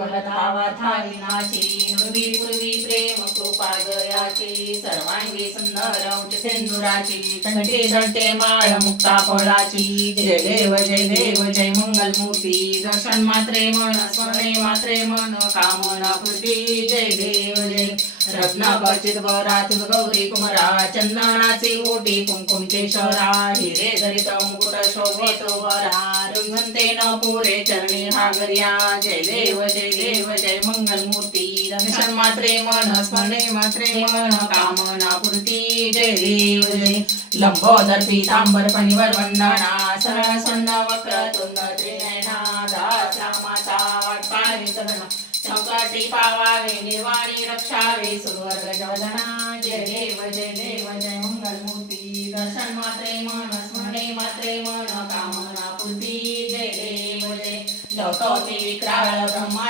परतावार्था विनाशी नुरी पूर्वी प्रेम कृपा गयाची सर्वांगी सुंदर उंच सिंदुराची कंठी जळते माळ मुक्ता फळाची जय देव जय मंगल मूर्ती दर्शन मात्रे मन स्मरणे मात्रे मन कामना पूर्ती जय देव जय रत्न खचित बरातून गौरी कुमरा चंदनाची ओटी कुंकुमचे शरा हिरे धरित मुकुट शोभतो बरा रुंधते न पुरे चरणी हागर्या जय देव जय मंगल मूर्ती दर्शन मात्रे मन स्मरणे मात्रे मन कामना पूर्ती जय देव जय लंबोदर पीतांबर फणीवर वंदना सरळ संड वक्र तुंड त्रिनयना दास रामाचा वाटपाळी चरण संकटी पावावे निर्वाणी रक्षावे सुवर्ग जवदना जय देव जय मंगल मूर्ती दर्शन मात्रे मन स्मरणे मात्रे मन कामना पूर्ती जय देव जय लवकवती विक्राळ ब्रह्मा